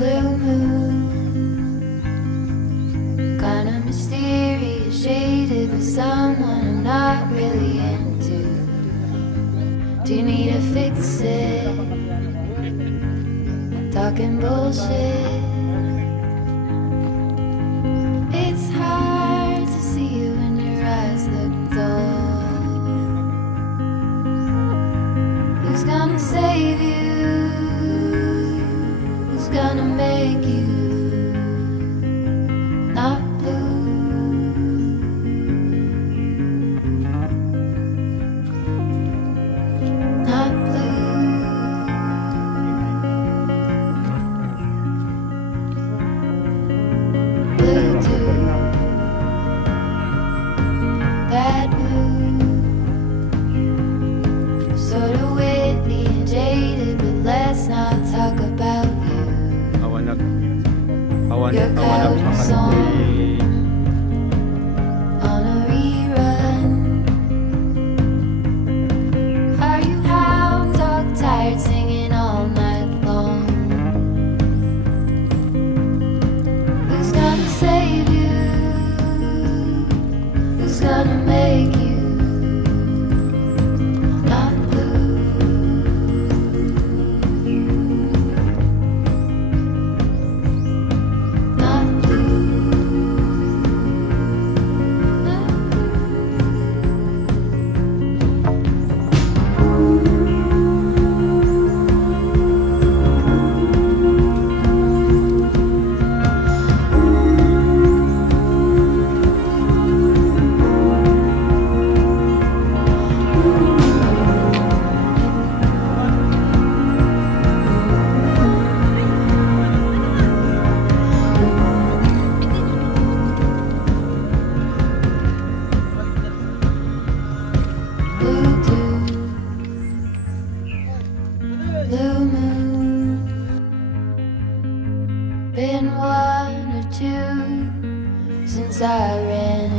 blue moon, kinda mysterious, shaded with someone I'm not really into. Do you need to fix it? Talking bullshit. It's hard to see you when your eyes look dull. Who's gonna save you? Who's gonna make you not blue? Not blue. Blue too. Bad mood. Sorta witty and jaded, but let's not talk about you. Your couch song on a rerun. Are you hound dog tired, singing all night long? Who's gonna save you? Who's gonna make you not blue? Not blue. Not blue too. Blue moon. Been one or two since I ran